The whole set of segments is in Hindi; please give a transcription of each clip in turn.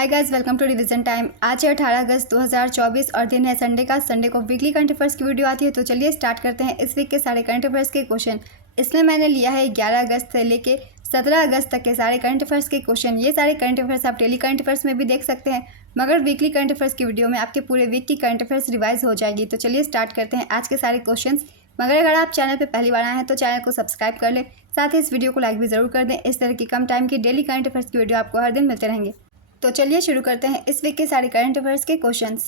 Hi guys, welcome to revision time. आज है 18 अगस्त 2024 और दिन है संडे का। संडे को वीकली करंट अफेयर्स की वीडियो आती है, तो चलिए स्टार्ट करते हैं इस वीक के सारे करंट अफेयर्स के क्वेश्चन। इसमें मैंने लिया है 11 अगस्त से लेके 17 अगस्त तक के सारे करंट अफेयर्स के क्वेश्चन। ये सारे करंट अफेयर्स आप डेली करंट अफेयर्स में भी देख सकते हैं, मगर वीकली करंट अफेयर्स की वीडियो में आपके पूरे वीक की करंट अफेयर्स रिवाइज हो जाएगी। तो चलिए स्टार्ट करते हैं आज के सारे क्वेश्चन। मगर अगर आप चैनल पर पहली बार आए हैं तो चैनल को सब्सक्राइब कर लें, साथ ही इस वीडियो को लाइक भी जरूर कर दें। इस तरह की कम टाइम की डेली करंट अफेयर्स की वीडियो आपको हर दिन मिलते रहेंगे। तो चलिए शुरू करते हैं इस वीक के सारे करंट अफेयर्स के क्वेश्चंस।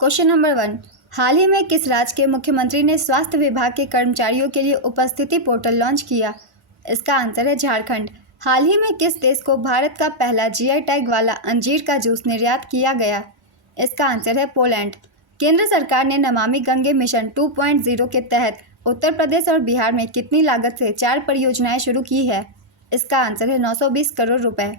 क्वेश्चन नंबर 1, हाल ही में किस राज्य के मुख्यमंत्री ने स्वास्थ्य विभाग के कर्मचारियों के लिए उपस्थिति पोर्टल लॉन्च किया? इसका आंसर है झारखंड। हाल ही में किस देश को भारत का पहला जीआई टैग वाला अंजीर का जूस निर्यात किया गया? इसका आंसर है पोलैंड। केंद्र सरकार ने नमामि गंगे मिशन 2.0 के तहत उत्तर प्रदेश और बिहार में कितनी लागत से 4 परियोजनाएं शुरू की है? इसका आंसर है 920 करोड़ रुपए।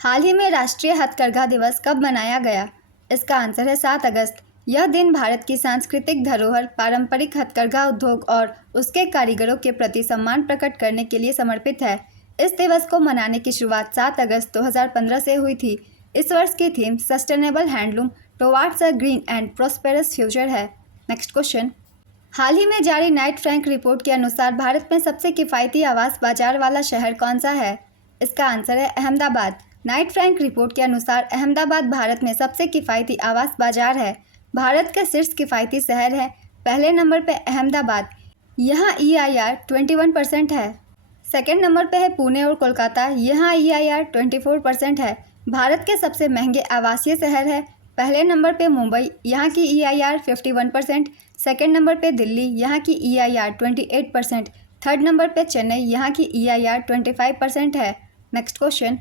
हाल ही में राष्ट्रीय हथकरघा दिवस कब मनाया गया? इसका आंसर है 7 अगस्त। यह दिन भारत की सांस्कृतिक धरोहर, पारंपरिक हथकरघा उद्योग और उसके कारीगरों के प्रति सम्मान प्रकट करने के लिए समर्पित है। इस दिवस को मनाने की शुरुआत 7 अगस्त 2015 से हुई थी। इस वर्ष की theme sustainable handloom towards a green and prosperous future है। नेक्स्ट क्वेश्चन, हाल ही में जारी नाइट फ्रैंक रिपोर्ट के अनुसार भारत में सबसे किफ़ायती आवास बाजार वाला शहर कौन सा है? इसका आंसर है अहमदाबाद। नाइट फ्रैंक रिपोर्ट के अनुसार अहमदाबाद भारत में सबसे किफ़ायती आवास बाजार है। भारत का शीर्ष किफ़ायती शहर है। पहले नंबर पे अहमदाबाद, यहाँ EIR 21% है। सेकंड नंबर पे है पुणे और कोलकाता, यहाँ EIR 24% है। भारत के सबसे महंगे आवासीय शहर है। पहले नंबर पे मुंबई, यहाँ की EIR 51%। सेकंड नंबर पे दिल्ली, यहाँ की EIR 28%। थर्ड नंबर पे चेन्नई, यहाँ की EIR 25% है। नेक्स्ट क्वेश्चन,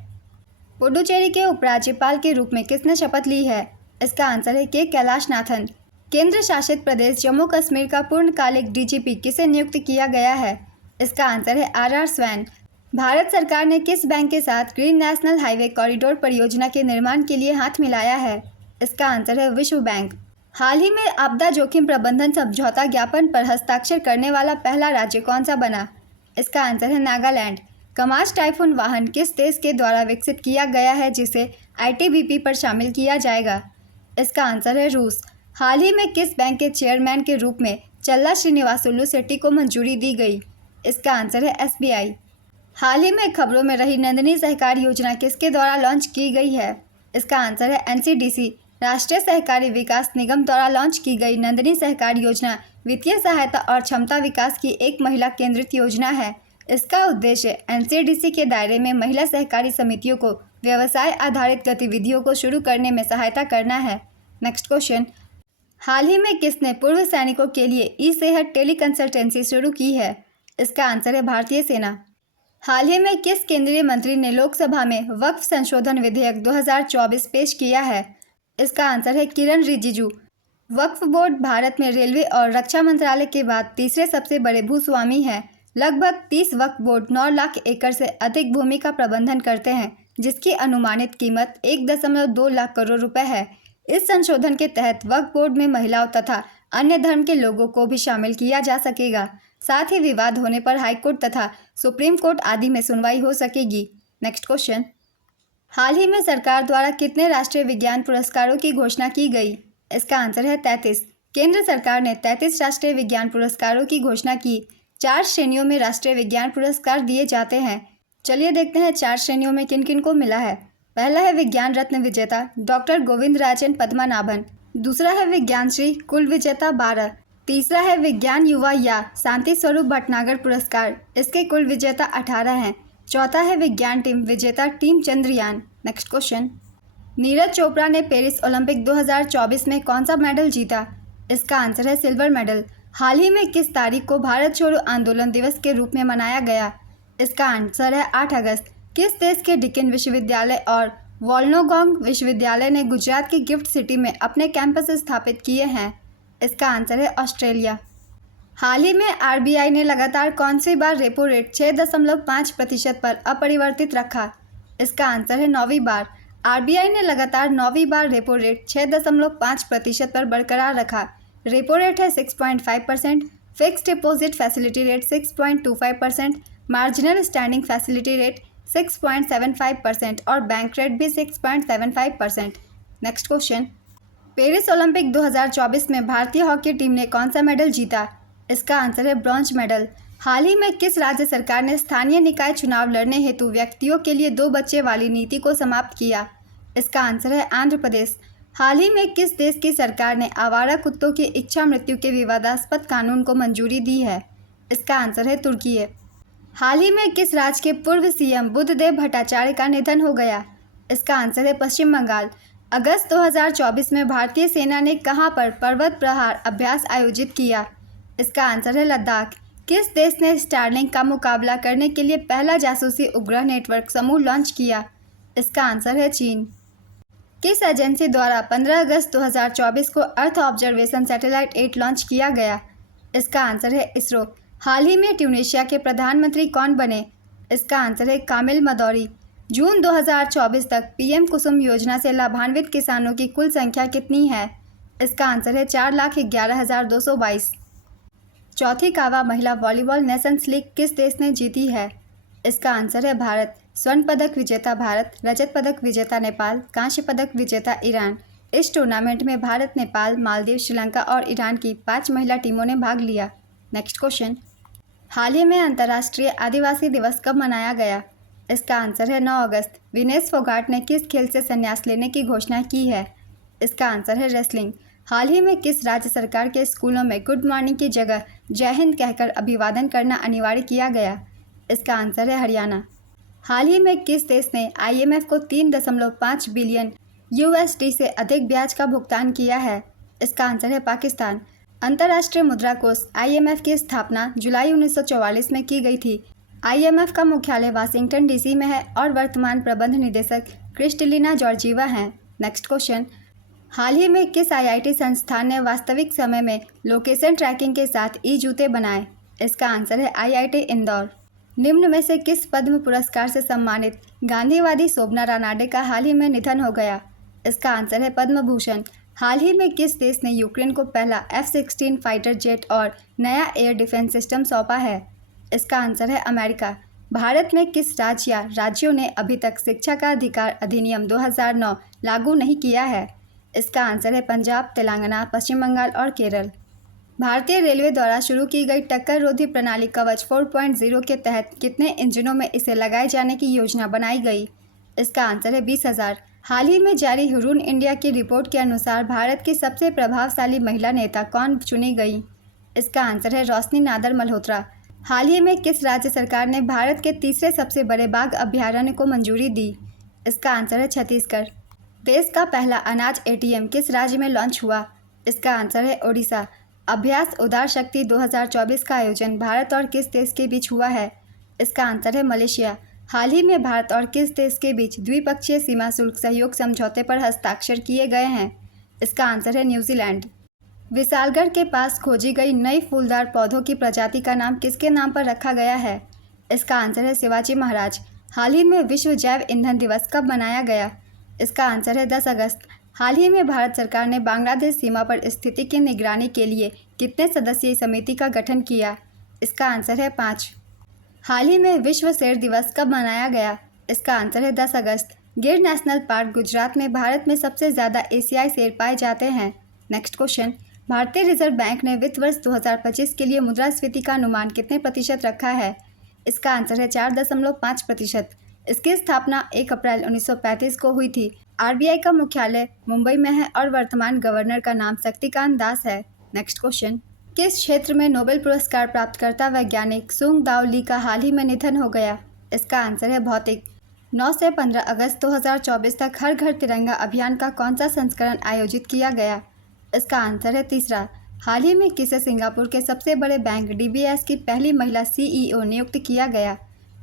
पुडुचेरी के उपराज्यपाल के रूप में किसने शपथ ली है? इसका आंसर है के कैलाशनाथन। केंद्र शासित प्रदेश जम्मू कश्मीर का पूर्णकालिक DGP किसे नियुक्त किया गया है? इसका आंसर है RR स्वैन। भारत सरकार ने किस बैंक के साथ ग्रीन नेशनल हाईवे कॉरिडोर परियोजना के निर्माण के लिए हाथ मिलाया है? इसका आंसर है विश्व बैंक। हाल ही में आपदा जोखिम प्रबंधन समझौता ज्ञापन पर हस्ताक्षर करने वाला पहला राज्य कौन सा बना? इसका आंसर है नागालैंड। कमाच टाइफून वाहन किस देश के द्वारा विकसित किया गया है जिसे ITBP पर शामिल किया जाएगा? इसका आंसर है रूस। हाल ही में किस बैंक के चेयरमैन के रूप में चल्ला श्रीनिवासुलु शेट्टी को मंजूरी दी गई? इसका आंसर है SBI। हाल ही में खबरों में रही नंदिनी सहकारी योजना किसके द्वारा लॉन्च की गई है? इसका आंसर है NCDC, राष्ट्रीय सहकारी विकास निगम द्वारा लॉन्च की गई नंदिनी सहकारी योजना वित्तीय सहायता और क्षमता विकास की एक महिला केंद्रित योजना है। इसका उद्देश्य NCDC के दायरे में महिला सहकारी समितियों को व्यवसाय आधारित गतिविधियों को शुरू करने में सहायता करना है। नेक्स्ट क्वेश्चन, हाल ही में किसने पूर्व सैनिकों के लिए ई-सेहत टेली कंसल्टेंसी शुरू की है? इसका आंसर है भारतीय सेना। हाल ही में किस केंद्रीय मंत्री ने लोकसभा में वक्फ संशोधन विधेयक 2024 पेश किया है? इसका आंसर है किरण रिजिजू। वक्फ बोर्ड भारत में रेलवे और रक्षा मंत्रालय के बाद तीसरे सबसे बड़े भूस्वामी है। लगभग 30 वक्फ बोर्ड 9 लाख एकड़ से अधिक भूमि का प्रबंधन करते हैं, जिसकी अनुमानित कीमत 1.2 लाख करोड़ रुपए है। इस संशोधन के तहत वक्फ बोर्ड में महिलाओं तथा अन्य धर्म के लोगों को भी शामिल किया जा सकेगा। साथ ही विवाद होने पर हाईकोर्ट तथा सुप्रीम कोर्ट आदि में सुनवाई हो सकेगी। नेक्स्ट क्वेश्चन, हाल ही में सरकार द्वारा कितने राष्ट्रीय विज्ञान पुरस्कारों की घोषणा की गई? इसका आंसर है 33। केंद्र सरकार ने 33 राष्ट्रीय विज्ञान पुरस्कारों की घोषणा की। 4 श्रेणियों में राष्ट्रीय विज्ञान पुरस्कार दिए जाते हैं। चलिए देखते हैं 4 श्रेणियों में किन किन को मिला है। पहला है विज्ञान रत्न विजेता डॉक्टर गोविंदराजन पद्मनाभन। दूसरा है विज्ञान श्री कुल विजेता 12। तीसरा है विज्ञान युवा या शांति स्वरूप भटनागर पुरस्कार, इसके कुल विजेता 18 हैं। चौथा है विज्ञान टीम विजेता team Chandrayaan. Next question, Neeraj Chopra ने पेरिस ओलंपिक 2024 में कौन सा मेडल जीता? इसका आंसर है सिल्वर मेडल। हाल ही में किस तारीख को भारत छोड़ो आंदोलन दिवस के रूप में मनाया गया? इसका आंसर है 8 अगस्त। किस देश के डिकिन विश्वविद्यालय और वोल्लोंगोंग विश्वविद्यालय ने गुजरात की गिफ्ट सिटी में अपने कैंपस स्थापित किए हैं? इसका आंसर है ऑस्ट्रेलिया। हाल ही में RBI ने लगातार कौन सी बार रेपो रेट 6.5% पर अपरिवर्तित रखा? इसका आंसर है 9वीं बार। RBI ने लगातार 9वीं बार रेपो रेट 6.5% पर बरकरार रखा। रेपो रेट है 6.5%, fixed deposit facility rate 6.25%, marginal standing facility rate 6.75% और बैंक रेट भी 6.75%। नेक्स्ट क्वेश्चन, पेरिस ओलंपिक 2024 में भारतीय हॉकी टीम ने कौन सा मेडल जीता? इसका आंसर है ब्रॉन्ज मेडल। हाल ही में किस राज्य सरकार ने स्थानीय निकाय चुनाव लड़ने हेतु व्यक्तियों के लिए 2 बच्चे वाली नीति को समाप्त किया? इसका आंसर है आंध्र प्रदेश। हाल ही में किस देश की सरकार ने आवारा कुत्तों की इच्छा मृत्यु के विवादास्पद कानून को मंजूरी दी है? इसका आंसर है तुर्की। हाल ही में किस राज्य के पूर्व सीएम बुद्धदेव भट्टाचार्य का निधन हो गया? इसका आंसर है पश्चिम बंगाल। अगस्त 2024 में भारतीय सेना ने कहां पर पर्वत प्रहार अभ्यास आयोजित किया? इसका आंसर है लद्दाख। किस देश ने स्टारलिंक का मुकाबला करने के लिए पहला जासूसी उपग्रह नेटवर्क समूह लॉन्च किया? इसका आंसर है चीन। किस एजेंसी द्वारा 15 अगस्त 2024 को अर्थ ऑब्जर्वेशन सैटेलाइट 8 लॉन्च किया गया? इसका आंसर है इसरो। हाल ही में ट्यूनीशिया के प्रधानमंत्री कौन बने? इसका आंसर है कामिल मदौरी। जून 2024 तक पीएम कुसुम योजना से लाभान्वित किसानों की कुल संख्या कितनी है? इसका आंसर है 4,11,222। चौथी कावा महिला वॉलीबॉल नेशंस लीग किस देश ने जीती है? इसका आंसर है भारत। स्वर्ण पदक विजेता भारत, रजत पदक विजेता नेपाल, कांस्य पदक विजेता ईरान। इस टूर्नामेंट में भारत, नेपाल, मालदीव, श्रीलंका और ईरान की 5 महिला टीमों ने भाग लिया। नेक्स्ट क्वेश्चन, हाल ही में अंतर्राष्ट्रीय आदिवासी दिवस कब मनाया गया? इसका आंसर है 9 अगस्त। विनेश फोगाट ने किस खेल से संन्यास लेने की घोषणा की है? इसका आंसर है रेसलिंग। हाल ही में किस राज्य सरकार के स्कूलों में गुड मॉर्निंग की जगह जय हिंद कहकर अभिवादन करना अनिवार्य किया गया? इसका आंसर है हरियाणा। हाल ही में किस देश ने आईएमएफ को 3.5 बिलियन यूएसडी से अधिक ब्याज का भुगतान किया है? इसका आंसर है पाकिस्तान। अंतर्राष्ट्रीय मुद्रा कोष आईएमएफ की स्थापना जुलाई 1944 में की गई थी। आईएमएफ का मुख्यालय वाशिंगटन डीसी में है और वर्तमान प्रबंध निदेशक क्रिस्टलिना जॉर्जीवा हैं। नेक्स्ट क्वेश्चन, हाल ही में किस आईआईटी संस्थान ने वास्तविक समय में लोकेशन ट्रैकिंग के साथ ई-जूते बनाए? इसका आंसर है आईआईटी इंदौर। निम्न में से किस पद्म पुरस्कार से सम्मानित गांधीवादी शोभना रानाडे का हाल ही में निधन हो गया? इसका आंसर है पद्म भूषण। हाल ही में किस देश ने यूक्रेन को पहला F-16 फाइटर जेट और नया एयर डिफेंस सिस्टम सौंपा है? इसका आंसर है अमेरिका। भारत में किस राज्य या राज्यों ने अभी तक शिक्षा का अधिकार अधिनियम 2009 लागू नहीं किया है? इसका आंसर है पंजाब, तेलंगाना, पश्चिम बंगाल और केरल। भारतीय रेलवे द्वारा शुरू की गई टक्कर रोधी प्रणाली कवच 4.0 के तहत कितने इंजनों में इसे लगाए जाने की योजना बनाई गई? इसका आंसर है 20,000। हाल ही में जारी हुरून इंडिया की रिपोर्ट के अनुसार भारत की सबसे प्रभावशाली महिला नेता कौन चुनी गई? इसका आंसर है रोशनी नादर मल्होत्रा। हाल ही में किस राज्य सरकार ने भारत के तीसरे सबसे बड़े बाघ अभयारण्य को मंजूरी दी? इसका आंसर है छत्तीसगढ़। देश का पहला अनाज एटीएम किस राज्य में लॉन्च हुआ? इसका आंसर है ओडिशा। अभ्यास उदार शक्ति 2024 का आयोजन भारत और किस देश के बीच हुआ है? इसका आंसर है मलेशिया। हाल ही में भारत और किस देश के बीच द्विपक्षीय सीमा शुल्क सहयोग समझौते पर हस्ताक्षर किए गए हैं? इसका आंसर है न्यूजीलैंड। विशालगढ़ के पास खोजी गई नई फूलदार पौधों की प्रजाति का नाम किसके नाम पर रखा गया है? इसका आंसर है शिवाजी महाराज। हाल ही में विश्व जैव ईंधन दिवस कब मनाया गया? इसका आंसर है 10 अगस्त। हाल ही में भारत सरकार ने बांग्लादेश सीमा पर स्थिति की निगरानी के लिए कितने सदस्यीय समिति का गठन किया? इसका आंसर है 5। हाल ही में विश्व शेर दिवस कब मनाया गया? इसका आंसर है 10 अगस्त। गिर नेशनल पार्क गुजरात में भारत में सबसे ज़्यादा एशियाई शेर पाए जाते हैं। नेक्स्ट क्वेश्चन, भारतीय रिजर्व बैंक ने वित्त वर्ष 2025 के लिए मुद्रास्फीति का अनुमान कितने प्रतिशत रखा है? इसका आंसर है 4.5%। इसकी स्थापना 1 अप्रैल 1935 को हुई थी। आरबीआई का मुख्यालय मुंबई में है और वर्तमान गवर्नर का नाम शक्तिकांत दास है। नेक्स्ट क्वेश्चन, किस क्षेत्र में नोबेल पुरस्कार प्राप्तकर्ता वैज्ञानिक सुंग दाओ ली का हाल ही में निधन हो गया? इसका आंसर है भौतिक। 9 से 15 अगस्त 2024 तक हर घर तिरंगा अभियान का कौन सा संस्करण आयोजित किया गया? इसका आंसर है तीसरा। हाल ही में किसे सिंगापुर के सबसे बड़े बैंक डीबीएस की पहली महिला सीईओ नियुक्त किया गया?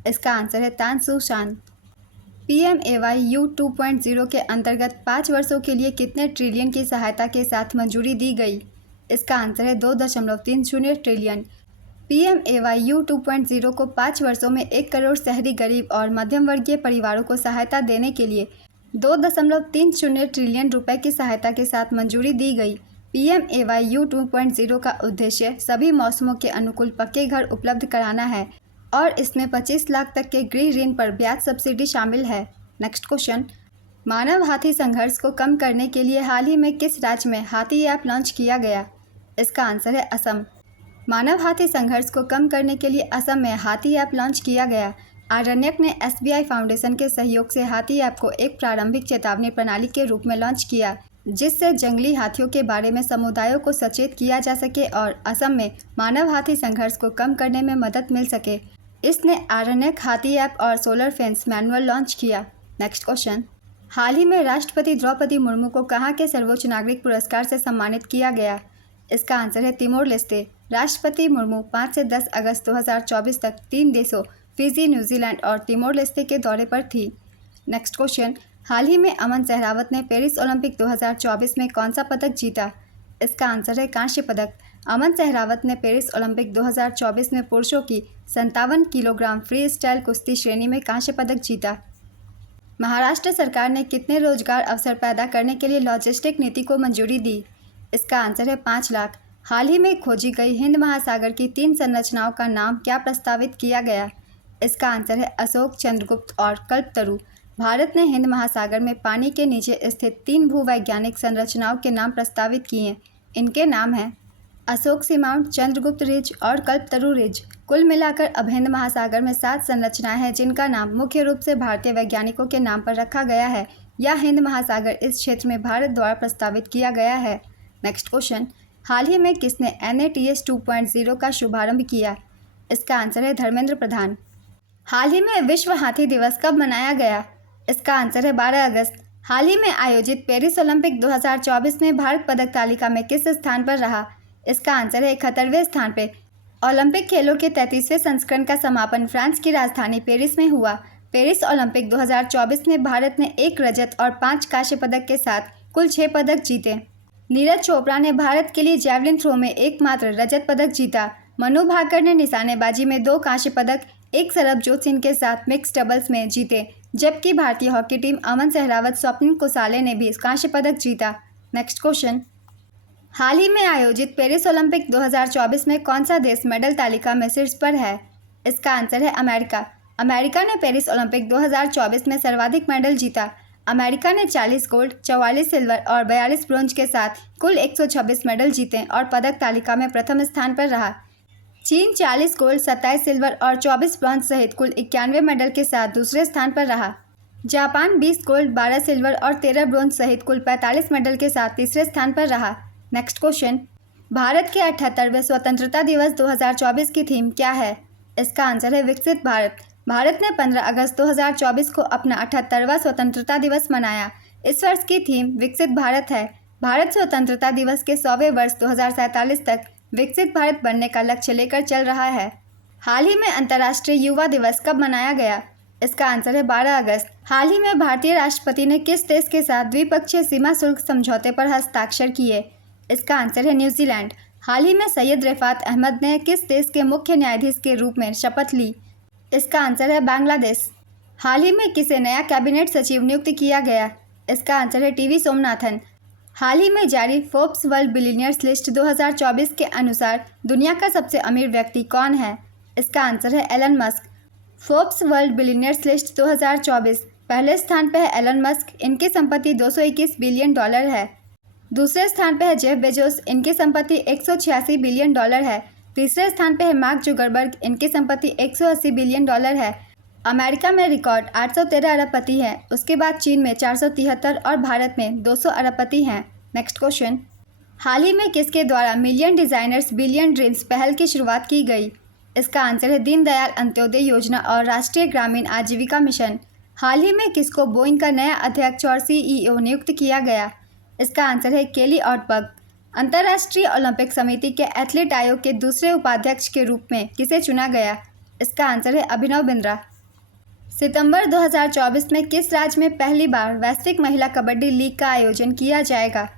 इसका आंसर है तान सू चान। PMAY 2.0 के अंतर्गत 5 वर्षों के लिए कितने ट्रिलियन की सहायता के साथ मंजूरी दी गई? इसका आंसर है 2.30 ट्रिलियन। PMAY 2.0 को 5 वर्षों में 1 करोड़ शहरी गरीब और मध्यम वर्गीय परिवारों को सहायता देने के लिए 2.30 ट्रिलियन रुपए की सहायता के साथ मंजूरी दी गई। PMAY 2.0 का उद्देश्य सभी मौसमों के अनुकूल पक्के घर उपलब्ध कराना है। और इसमें 25 लाख तक के गृह ऋण पर ब्याज सब्सिडी शामिल है। नेक्स्ट क्वेश्चन, मानव हाथी संघर्ष को कम करने के लिए हाल ही में किस राज्य में हाथी ऐप लॉन्च किया गया? इसका आंसर है असम। मानव हाथी संघर्ष को कम करने के लिए असम में हाथी ऐप लॉन्च किया गया। आरण्यक ने SBI फाउंडेशन के सहयोग से हाथी ऐप को एक प्रारंभिक चेतावनी प्रणाली के रूप में लॉन्च किया, जिससे जंगली हाथियों के बारे में समुदायों को सचेत किया जा सके और असम में मानव हाथी संघर्ष को कम करने में मदद मिल सके। इसने आरण्यक हाथी ऐप और सोलर फेंस मैनुअल लॉन्च किया। नेक्स्ट क्वेश्चन, हाल ही में राष्ट्रपति द्रौपदी मुर्मू को कहाँ के सर्वोच्च नागरिक पुरस्कार से सम्मानित किया गया? इसका आंसर है तिमोर लेस्टे। राष्ट्रपति मुर्मू 5 से 10 अगस्त 2024 तक 3 देशों फिजी, न्यूजीलैंड और तिमोर लेस्टे के दौरे पर थी। नेक्स्ट क्वेश्चन, हाल ही में अमन सहरावत ने पेरिस ओलंपिक 2024 में कौन सा पदक जीता? इसका आंसर है कांस्य पदक। अमन सहरावत ने पेरिस ओलंपिक 2024 में पुरुषों की 57 किलोग्राम फ्री स्टाइल कुश्ती श्रेणी में कांस्य पदक जीता। महाराष्ट्र सरकार ने कितने रोजगार अवसर पैदा करने के लिए लॉजिस्टिक नीति को मंजूरी दी? इसका आंसर है 5 लाख। हाल ही में खोजी गई हिंद महासागर की 3 संरचनाओं का नाम क्या प्रस्तावित किया गया? इसका आंसर है अशोक, चंद्रगुप्त और कल्पतरु। भारत ने हिंद महासागर में पानी के नीचे स्थित 3 भूवैज्ञानिक संरचनाओं के नाम प्रस्तावित किए। इनके नाम हैं अशोक सीमाउंट, चंद्रगुप्त रिज और कल्पतरु रिज। कुल मिलाकर अब हिंद महासागर में 7 संरचनाएं हैं, जिनका नाम मुख्य रूप से भारतीय वैज्ञानिकों के नाम पर रखा गया है। यह हिंद महासागर इस क्षेत्र में भारत द्वारा प्रस्तावित किया गया है। नेक्स्ट क्वेश्चन, हाल ही में किसने NATS 2.0 का शुभारंभ किया? इसका आंसर है धर्मेंद्र प्रधान। हाल ही में विश्व हाथी दिवस कब मनाया गया? इसका आंसर है 12 अगस्त। हाल ही में आयोजित पेरिस ओलंपिक 2024 में भारत पदक तालिका में किस स्थान पर रहा? इसका आंसर है 71वें स्थान पे। ओलंपिक खेलों के 33वें संस्करण का समापन फ्रांस की राजधानी पेरिस में हुआ। पेरिस ओलंपिक 2024 में भारत ने 1 रजत और 5 कांस्य पदक के साथ कुल 6 पदक जीते। नीरज चोपड़ा ने भारत के लिए जैवलिन थ्रो में एकमात्र रजत पदक जीता। मनु भाकर ने निशानेबाजी में 2 कांस्य पदक एक सरबजोत सिंह के साथ मिक्स डबल्स में जीते, जबकि भारतीय हॉकी टीम अमन सहरावत, स्वप्निल कुसाले ने भी कांस्य पदक जीता। नेक्स्ट क्वेश्चन, हाल ही में आयोजित पेरिस ओलंपिक 2024 में कौन सा देश मेडल तालिका में शीर्ष पर है? इसका आंसर है अमेरिका। अमेरिका ने पेरिस ओलंपिक 2024 में सर्वाधिक मेडल जीता। अमेरिका ने 40 गोल्ड, 44 सिल्वर और 42 ब्रोंज के साथ कुल 126 मेडल जीते और पदक तालिका में प्रथम स्थान पर रहा। चीन 40 गोल्ड, 27 सिल्वर और 24 ब्रॉन्ज सहित कुल 91 मेडल के साथ दूसरे स्थान पर रहा। जापान 20 गोल्ड, 12 सिल्वर और 13 ब्रोंज सहित कुल 45 मेडल के साथ तीसरे स्थान पर रहा। नेक्स्ट क्वेश्चन, भारत के 78वें स्वतंत्रता दिवस 2024 की थीम क्या है? इसका आंसर है विकसित भारत। भारत ने 15 अगस्त 2024 को अपना 78वां स्वतंत्रता दिवस मनाया। इस वर्ष की थीम विकसित भारत है। भारत स्वतंत्रता दिवस के 100वें वर्ष 2047 तक विकसित भारत बनने का लक्ष्य लेकर चल रहा है। हाल ही में अंतर्राष्ट्रीय युवा दिवस कब मनाया गया? इसका आंसर है 12 अगस्त। हाल ही में भारतीय राष्ट्रपति ने किस देश के साथ द्विपक्षीय सीमा शुल्क समझौते पर हस्ताक्षर किए? इसका आंसर है न्यूजीलैंड। हाल ही में सैयद रिफात अहमद ने किस देश के मुख्य न्यायाधीश के रूप में शपथ ली? इसका आंसर है बांग्लादेश। हाल ही में किसे नया कैबिनेट सचिव नियुक्त किया गया? इसका आंसर है टीवी सोमनाथन। हाल ही में जारी फोर्ब्स वर्ल्ड बिलियनियर्स लिस्ट 2024 के अनुसार दुनिया का सबसे अमीर व्यक्ति कौन है? इसका आंसर है Elon Musk. Forbes world billionaires list 2024 पहले स्थान पर है एलन मस्क, इनकी संपत्ति $221 बिलियन है। दूसरे स्थान पर है जेफ बेजोस, इनकी संपत्ति $186 बिलियन है। तीसरे स्थान पर है मार्क जुकरबर्ग, इनकी संपत्ति $180 बिलियन है। अमेरिका में रिकॉर्ड 813 अरबपति हैं, उसके बाद चीन में 473 और भारत में 200 अरबपति हैं। नेक्स्ट क्वेश्चन, हाल ही में किसके द्वारा मिलियन डिज़ाइनर्स बिलियन ड्रीम्स पहल की शुरुआत की गई? इसका आंसर है दीनदयाल अंत्योदय योजना और राष्ट्रीय ग्रामीण आजीविका मिशन। हाल ही में किसको बोइंग का नया अध्यक्ष और CEO नियुक्त किया गया? इसका आंसर है केली ऑटबर्ग। अंतर्राष्ट्रीय ओलंपिक समिति के एथलीट आयोग के दूसरे उपाध्यक्ष के रूप में किसे चुना गया? इसका आंसर है अभिनव बिंद्रा। सितंबर 2024 में किस राज्य में पहली बार वैश्विक महिला कबड्डी लीग का आयोजन किया जाएगा?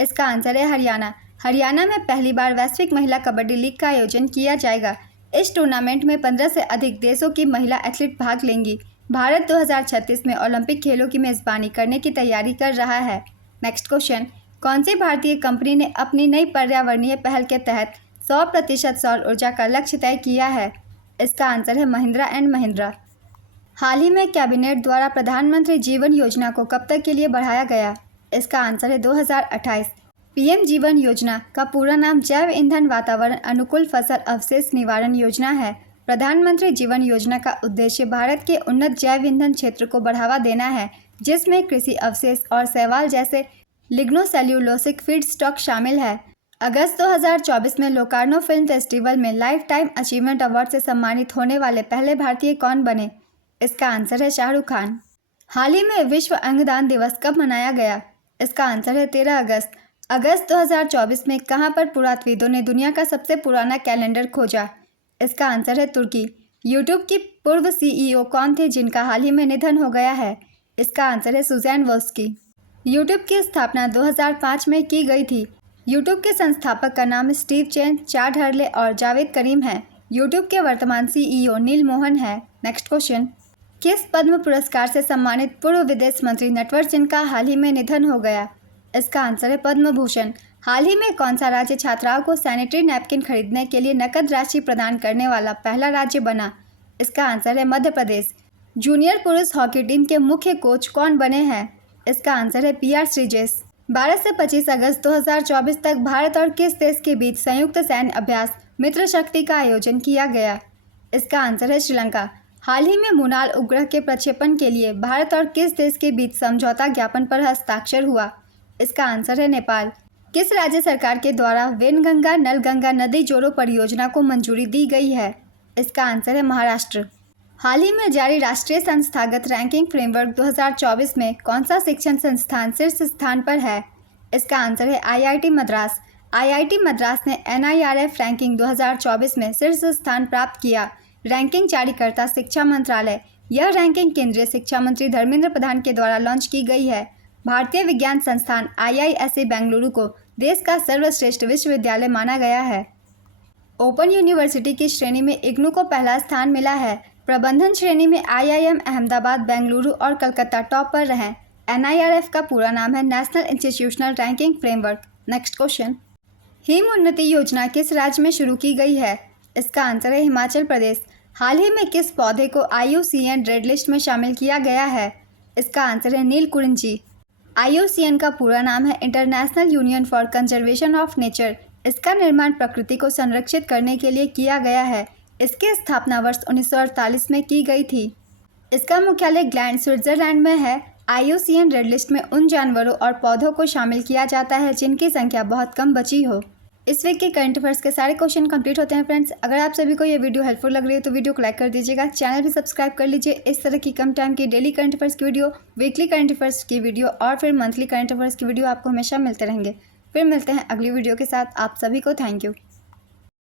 इसका आंसर है हरियाणा। हरियाणा में पहली बार वैश्विक महिला कबड्डी लीग का आयोजन किया जाएगा। इस टूर्नामेंट में 15 से अधिक देशों की महिला एथलीट भाग लेंगी। भारत 2036 में ओलंपिक खेलों की मेज़बानी करने की तैयारी कर रहा है। नेक्स्ट क्वेश्चन, कौन सी भारतीय कंपनी ने अपनी नई पर्यावरणीय पहल के तहत 100% सौर ऊर्जा का लक्ष्य तय किया है? इसका आंसर है महिंद्रा एंड महिंद्रा। हाल ही में कैबिनेट द्वारा प्रधानमंत्री जीवन योजना को कब तक के लिए बढ़ाया गया? इसका आंसर है 2028। पीएम जीवन योजना का पूरा नाम जैव ईंधन वातावरण अनुकूल फसल अवशेष निवारण योजना है। प्रधानमंत्री जीवन योजना का उद्देश्य भारत के उन्नत जैव ईंधन क्षेत्र को बढ़ावा देना है, जिसमें कृषि अवशेष और शैवाल जैसे लिग्नोसेल्यूलोसिक फीडस्टॉक शामिल है। अगस्त 2024 में लोकार्नो फिल्म फेस्टिवल में लाइफ टाइम अचीवमेंट अवार्ड से सम्मानित होने वाले पहले भारतीय कौन बने? इसका आंसर है शाहरुख खान। हाल ही में विश्व अंगदान दिवस कब मनाया गया? इसका आंसर है 13 अगस्त। अगस्त 2024 में कहां पर पुरातत्वविदों ने दुनिया का सबसे पुराना कैलेंडर खोजा? इसका आंसर है तुर्की। यूट्यूब की पूर्व सीईओ कौन थे जिनका हाल ही में निधन हो गया है? इसका आंसर है सुजैन वोस्की। यूट्यूब की स्थापना 2005 में की गई थी। यूट्यूब के संस्थापक का नाम स्टीव चेन, चाड हर्ले और जावेद करीम है। यूट्यूब के वर्तमान सीईओ नील मोहन है। नेक्स्ट क्वेश्चन, किस पद्म पुरस्कार से सम्मानित पूर्व विदेश मंत्री नटवर सेन का हाल ही में निधन हो गया? इसका आंसर है पद्म भूषण। हाल ही में कौन सा राज्य छात्राओं को सैनिटरी नैपकिन खरीदने के लिए नकद राशि प्रदान करने वाला पहला राज्य बना? इसका आंसर है मध्य प्रदेश। जूनियर पुरुष हॉकी टीम के मुख्य कोच कौन बने हैं? इसका आंसर है पीआर श्रीजेश। 12 से 25 अगस्त 2024 तक भारत और किस देश के बीच संयुक्त सैन्य अभ्यास मित्र शक्ति का आयोजन किया गया? इसका आंसर है श्रीलंका। हाल ही में मुनाल उपग्रह के प्रक्षेपण के लिए भारत और किस देश के बीच समझौता ज्ञापन पर हस्ताक्षर हुआ? इसका आंसर है नेपाल। किस राज्य सरकार के द्वारा वेनगंगा नलगंगा नदी जोड़ो परियोजना को मंजूरी दी गई है? इसका आंसर है महाराष्ट्र। हाल ही में जारी राष्ट्रीय संस्थागत रैंकिंग फ्रेमवर्क 2024 में कौन सा शिक्षण संस्थान शीर्ष स्थान पर है? इसका आंसर है आईआईटी मद्रास। आईआईटी मद्रास ने एनआईआरएफ रैंकिंग 2024 में शीर्ष स्थान प्राप्त किया। रैंकिंग जारीकर्ता शिक्षा मंत्रालय। यह रैंकिंग केंद्रीय शिक्षा मंत्री धर्मेंद्र प्रधान के द्वारा लॉन्च की गई है। भारतीय विज्ञान संस्थान आईआईएससी बेंगलुरु को देश का सर्वश्रेष्ठ विश्वविद्यालय माना गया है। ओपन यूनिवर्सिटी की श्रेणी में इग्नू को पहला स्थान मिला है। प्रबंधन श्रेणी में आईआईएम अहमदाबाद, बेंगलुरु और कलकत्ता टॉप पर रहे। एनआईआरएफ का पूरा नाम है national institutional ranking framework. Next question, him उन्नति योजना किस राज्य में शुरू की गई है? इसका आंसर है हिमाचल प्रदेश। हाल ही में किस पौधे को IUCN रेड लिस्ट में शामिल किया गया है? इसका आंसर है नीलकुरिंची। IUCN का पूरा नाम है international union for conservation of nature. इसका निर्माण प्रकृति को संरक्षित करने के लिए किया गया है। इसकी स्थापना वर्ष 1948 में की गई थी। इसका मुख्यालय ग्लैंड, स्विट्जरलैंड में है। IUCN रेड लिस्ट में उन जानवरों और पौधों को शामिल किया जाता है जिनकी संख्या बहुत कम बची हो। इस वीक के करंट अफेयर्स के सारे क्वेश्चन कंप्लीट होते हैं फ्रेंड्स। अगर आप सभी को ये वीडियो हेल्पफुल लग रही है तो वीडियो को लाइक कर दीजिएगा, चैनल भी सब्सक्राइब कर लीजिए। इस तरह की कम टाइम की डेली करंट अफेयर्स की वीडियो, वीकली करंट अफेयर्स की वीडियो और फिर मंथली करंट अफेयर्स की वीडियो आपको हमेशा मिलते रहेंगे। फिर मिलते हैं अगली वीडियो के साथ। आप सभी को थैंक यू।